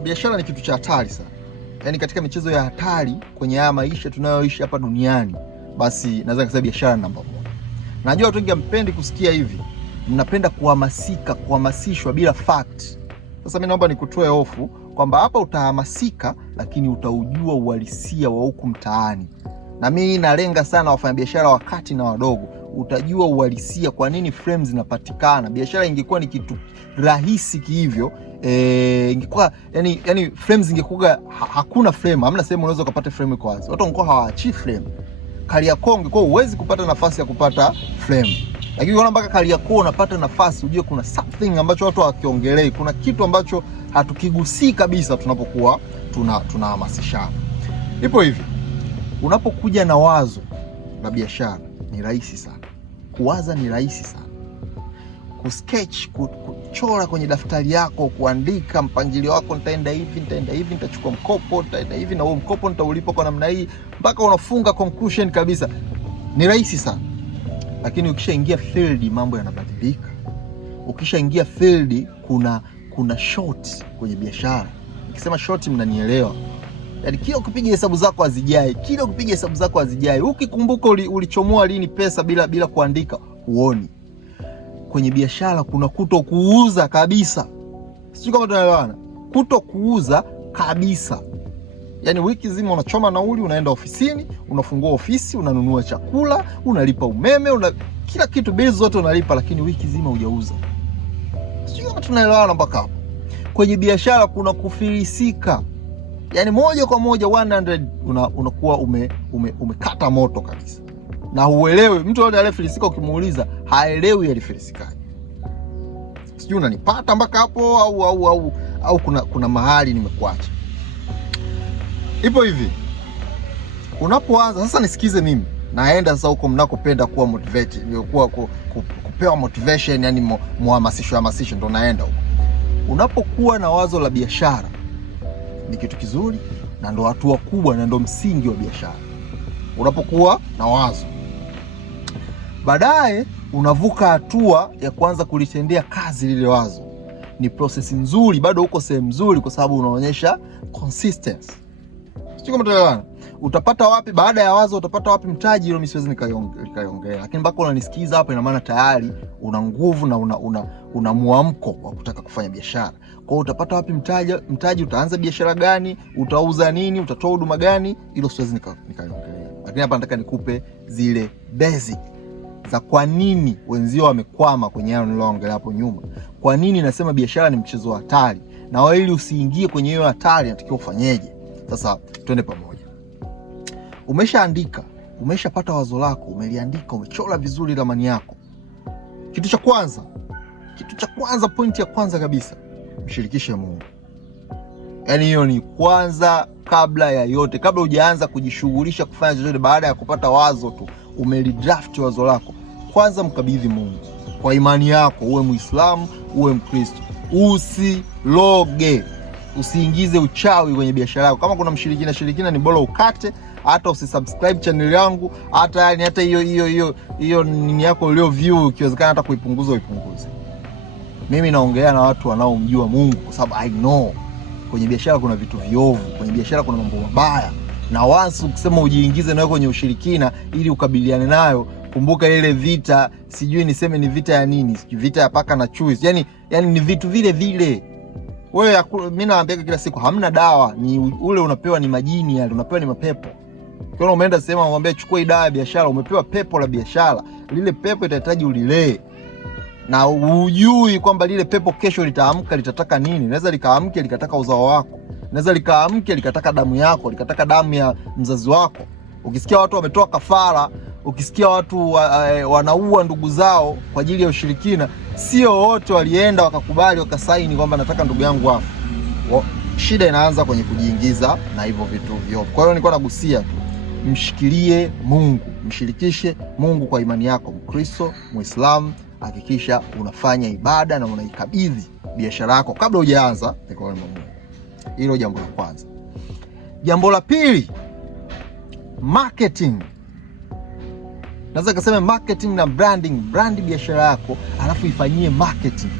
biashara ni kitu cha hatari sana. Yaani katika michezo ya hatari kwenye haya maisha tunayoishi hapa duniani, basi naweza kusema biashara ni namba 1. Najua watu wengi hampendi kusikia hivi. Mnapenda kuhamasishwa bila fact. Sasa mimi naomba nikutoe hofu kwamba hapa utahamasika lakini utaujua uhalisia wa huku mtaani. Na mimi nalenga sana wafanyabiashara wakati na wadogo. Utajua uhalisia kwa nini frames zinapatikana. Biashara ingekuwa ni kitu rahisi hivyo, ingekuwa yani frames ingekuwa hakuna frame, hamna sehemu unaweza kupata frame kwa wazi. Watu wangekuwa hawaachi frame. Kariakoo ingekuwa huwezi kupata nafasi ya kupata frame. Lakini unaona mpaka Kariakoo unapata nafasi, ujue kuna something ambacho watu hawakiongelei, kuna kitu ambacho hatukigusii kabisa tunapokuwa tunahamasishana. Ipo hivi. Unapokuja na wazo la biashara ni rahisi sana. Kuwaza ni rahisi sana. Kusketch, kuchora kwenye daftari yako, kuandika mpangilio wako, nitaenda hivi, nitachukua mkopo, nitaenda hivi na huo mkopo nitaulipa kwa namna hii, mpaka unafunga conclusion kabisa. Ni rahisi sana. Lakini ukishaingia field mambo yanabadilika. Ukishaingia field kuna short kwenye biashara. Nikisema short mnanielewa. Yaani kila ukipiga hesabu zako hazijai. Ukikumbuka ulichomoa lini pesa bila kuandika, huoni. Kwenye biashara kuna kutokuuza kabisa. Sijui kama tunaelewana. Kutokuuza kabisa. Yaani wiki nzima unachoma nauli, unaenda ofisini, unafungua ofisi, unanunua chakula, unalipa umeme, kila kitu, bills zote unalipa, lakini wiki nzima hujauza. Sijui kama tunaelewana mpaka hapo. Kwenye biashara kuna kufilisika. Yaani moja kwa moja 100 unakuwa umekata moto kabisa. Na huelewi, mtu yote aliyefilisika ukimuuliza haelewi alifilisikaje. Sijui unanipata mpaka hapo au kuna mahali nimekuacha. Ipo hivi. Unapoanza sasa, nisikize mimi. Naenda sasa huko mnakopenda kuwa motivated, kupewa motivation, yani muhamasisho ndo naenda huko. Unapokuwa na wazo la biashara ni kitu kizuri na ndo hatua kubwa na ndo msingi wa biashara. Unapokuwa na wazo, baadaye unavuka hatua ya kuanza kulitendea kazi lile wazo. Ni process nzuri, bado uko sehemu nzuri kwa sababu unaonyesha consistency. Sio kama tunaelewana. Utapata wapi baada ya wazo, utapata wapi mtaji? Hilo mimi siwezi nikaiongelea. Lakini mpaka unanisikiza hapa, ina maana tayari una nguvu na una muamko wa kutaka kufanya biashara. Kwa hiyo utapata wapi mtaji, utaanza biashara gani, utauza nini, utatoa huduma gani, hilo siwezi nikaiongelea. Lakini hapa nataka nikupe zile basic za kwa nini wenzio wamekwama kwenye hayo niloongelea hapo nyuma. Kwa nini nasema biashara ni mchezo wa hatari, na wewe ili usiingie kwenye hiyo hatari unatakiwa ufanyeje? Sasa twende pamoja. Umeshaandika, umeshapata wazo lako, umeliandika, umechora vizuri ramani yako. Kitu cha kwanza, point ya kwanza kabisa, mshirikishe Mungu. Yaani hiyo ni kwanza kabla ya yote. Kabla hujaanza kujishughulisha kufanya chochote, baada ya kupata wazo tu, umelidraft wazo lako, kwanza mkabidhi Mungu. Kwa imani yako, uwe Muislamu, uwe Mkristo, usiloge. Usiingize uchawi kwenye biashara yako. Kama kuna mshirikina ni bora ukate, hata usisubscribe channel yangu, hata hiyo nini yako ulio view ikiwezekana hata kuipunguza. Mimi naongelea na watu wanaomjua Mungu kwa sababu I know kwenye biashara kuna vitu viovu, kwenye biashara kuna mambo mabaya. Na once ukisema ujiingize nawe kwenye ushirikina ili ukabiliane nayo, kumbuka ile vita, sijui niseme ni vita ya nini, vita ya paka na chui. Yaani ni vitu vile. Wewe mimi naambia kila siku hamna dawa, ni ule unapewa ni majini yale, unapewa ni mapepo. Kwa umeenda sema umwambie chukua dawa ya biashara, umepewa pepo la biashara. Lile pepo itahitaji ulilee. Na hujui kwamba lile pepo kesho litaamka litataka nini. Inaweza likaamke likataka uzao wako. Inaweza likaamke likataka damu yako, likataka damu ya mzazi wako. Ukisikia watu wametoa kafara, ukisikia watu wanaua ndugu zao kwa ajili ya ushirikina, sio wote walienda wakakubali wakasaini kwamba nataka ndugu yangu afe. Shida inaanza kwenye kujiingiza na hivyo vitu vyote. Kwa hiyo nilikuwa nagusia tu, mshikilie Mungu, mshirikishe Mungu kwa imani yako. Mkristo, Muislamu, hakikisha unafanya ibada na unaikabidhi biashara yako kabla hujaanza kwa Mungu. Hilo jambo la kwanza. Jambo la pili, marketing. Naweza kusema marketing na branding. Brand biashara yako alafu ifanyie marketing.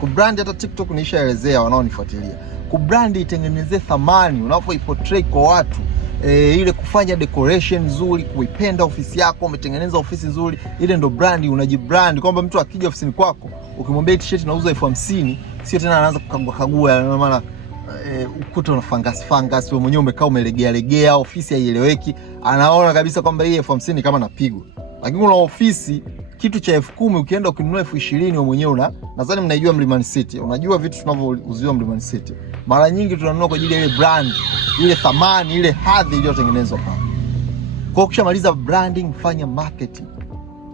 Kwa brand hata TikTok nishaelezea wanaonifuatilia. Kubrand itengenezee thamani unapoiportray kwa watu. Ile kufanya decoration nzuri, kuipenda ofisi yako, umetengeneza ofisi nzuri, ile ndo brand. Unajibrand kwamba mtu akija ofisini kwako ukimwambia t-shirt nauza 50,000, sio tena anaanza kukagua maana ukuta una fungus, wewe mwenyewe umekaa umelegea, ofisi haieleweki, anaona kabisa kwamba hii 50,000 kama napigwa. Lakini una ofisi kitu cha 10,000 ukienda ukinunua 20,000 wewe mwenyewe nadhani mnaijua Mlimani City. Unajua vitu tunavyouziwa Mlimani City. Mara nyingi tunanunua kwa ajili ya ile brand, ile thamani, ile hadhi iliyotengenezwa pale. Kwa ukishamaliza branding, fanya marketing.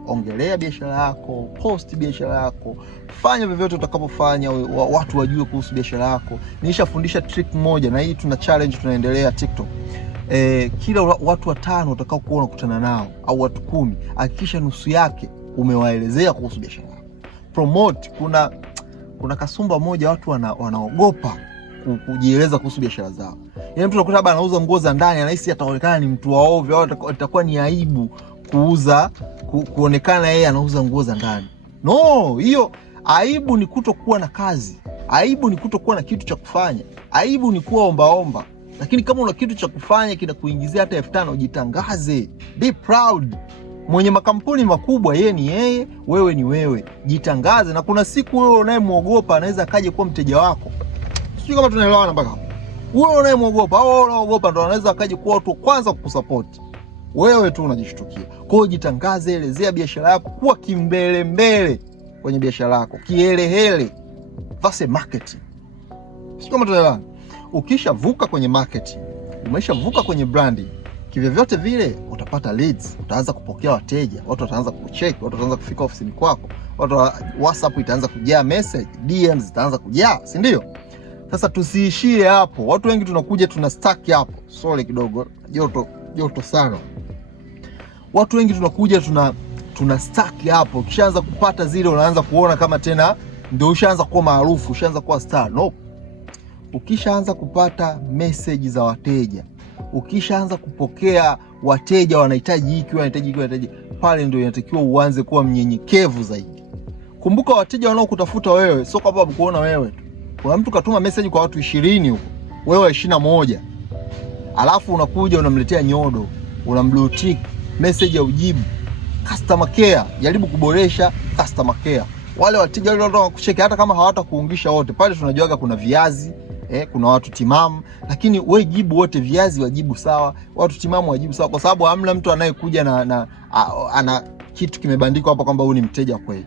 Ongelea biashara yako, post biashara yako, fanya vyovyote utakapofanya watu wajue kuhusu biashara yako. Nilishafundisha trick moja na hii tuna challenge tunaendelea TikTok. Kila watu 5 utakao kuona unakutana nao au watu 10, hakikisha nusu yake umewaelezea kuhusu biashara yako. Promote. Kuna kasumba moja watu wanaogopa kujieleza kuhusu biashara zao. Yaani mtu anakuta anauza nguo za ndani, anahisi ataonekana ni mtu wa ovyo au itakuwa ni aibu kuonekana yeye anauza nguo za ndani. No, hiyo aibu ni kutokuwa na kazi. Aibu ni kutokuwa na kitu cha kufanya. Aibu ni kuwa ombaomba. Lakini kama una kitu cha kufanya kinakuingizia hata 5,000, jitangaze. Be proud. Mwenye makampuni makubwa yeye ni yeye, wewe ni wewe. Jitangaze, na kuna siku wewe unayemuogopa anaweza kaje kuwa mteja wako. Sio kama tunaelewana mpaka hapo. Wewe unayemuogopa au unaogopa ndo anaweza kaje kuwa watu kwanza kukusupport. Wewe tu unajishtukia. Kwa hiyo jitangaze, elezea biashara yako, kuwa kimbele kwenye biashara yako, kihelehele. Fase marketing. Sio kama tunaelewana. Ukishavuka kwenye marketing, umeshavuka kwenye branding, kivyovyote vile utapata leads, utaanza kupokea wateja, watu wataanza kucheck, watu wataanza kufika ofisini kwako, WhatsApp itaanza kujaa message, DMs zitaanza kujaa, si ndio? Sasa tusiishie hapo. Watu wengi tunakuja tuna stack hapo. Sorry kidogo, joto sana. Watu wengi tunakuja tuna stack hapo. Ukishaanza kupata zile unaanza kuona kama tena ndio ushaanza kuwa maarufu, ushaanza kuwa star. No. Ukishaanza kupata message za wateja, ukishaanza kupokea wateja wanahitaji hiki, wanahitaji pale ndio inatakiwa uanze kuwa mnyenyekevu zaidi. Kumbuka wateja wanaokutafuta wewe sio kwa sababu kuona wewe tu. Kuna mtu katuma message kwa watu 20 huko, wewe 21. Alafu unakuja unamletea nyodo, unamblue tick, message ya ujibu. Customer care, jaribu kuboresha customer care. Wale wateja wale wanataka kucheki hata kama hawatakuungisha wote. Pale tunajuaga kuna viazi, kuna watu timamu, lakini wewe jibu wote, viazi wajibu sawa, watu timamu wajibu sawa, kwa sababu hamna mtu anayekuja ana kitu kimebandikwa hapa kwamba huyu ni mteja kweli.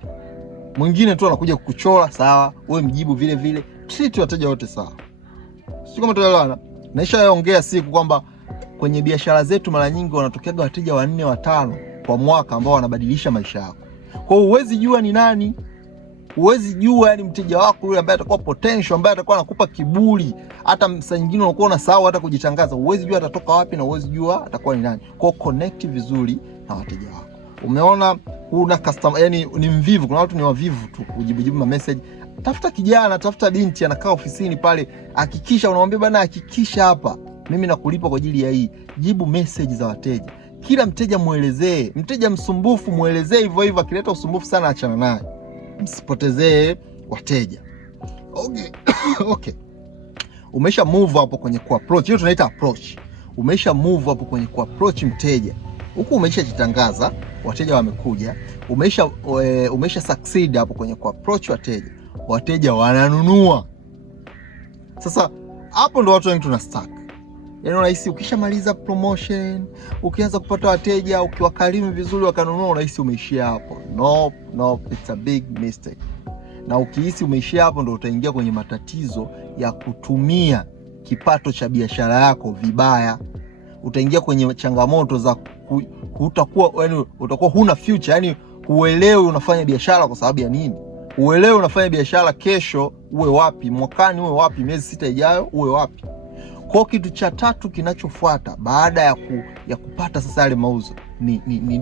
Mwingine tu anakuja kukuchora, sawa, wewe mjibu vile vile, treat wateja wote sawa. Sio kama tunaelewana. Naishaongea siku kwamba kwenye biashara zetu mara nyingi wanatokea wateja 4 5 kwa mwaka ambao wanabadilisha maisha yako. Kwa hiyo huwezi jua ni nani. Huwezi jua yani mteja wako yule ambaye atakuwa potential, ambaye atakuwa anakupa kiburi, hata saa nyingine unakuwa unasahau hata kujitangaza. Huwezi jua atatoka wapi na huwezi jua atakuwa ni nani. Kwa connect vizuri na wateja wako. Umeona una customer, yani ni mvivu. Kuna watu ni wavivu tu kujibu message. Tafuta kijana, tafuta binti anakaa ofisini pale, hakikisha unamwambia bana, hakikisha hapa mimi nakulipa kwa ajili ya hii. Jibu message za wateja. Kila mteja muelezee. Mteja msumbufu muelezee hivyo, akileta usumbufu sana achana naye. Msipotezee wateja. Okay. Umesha move hapo kwenye ku-approach. Hiyo tunaita approach. Umesha move hapo kwenye ku-approach mteja. Huku umesha jitangaza, wateja wamekuja. Umesha succeed hapo kwenye ku-approach wateja. Wateja wananunua. Sasa hapo ndo watu wengi tuna stuck. Yaani unahisi ukishamaliza promotion, ukianza kupata wateja, ukiwakarimu vizuri wakanunua, unahisi umeishia hapo. Nope, it's a big mistake. Na ukihisi umeishia hapo ndo utaingia kwenye matatizo ya kutumia kipato cha biashara yako vibaya. Utaingia kwenye changamoto za utakuwa huna future, yani huelewi unafanya biashara kwa sababu ya nini. Huelewi unafanya biashara kesho uwe wapi, mwakani uwe wapi, miezi 6 ijayo uwe wapi. Kwa kitu cha tatu kinachofuata baada ya kupata sasa yale mauzo ni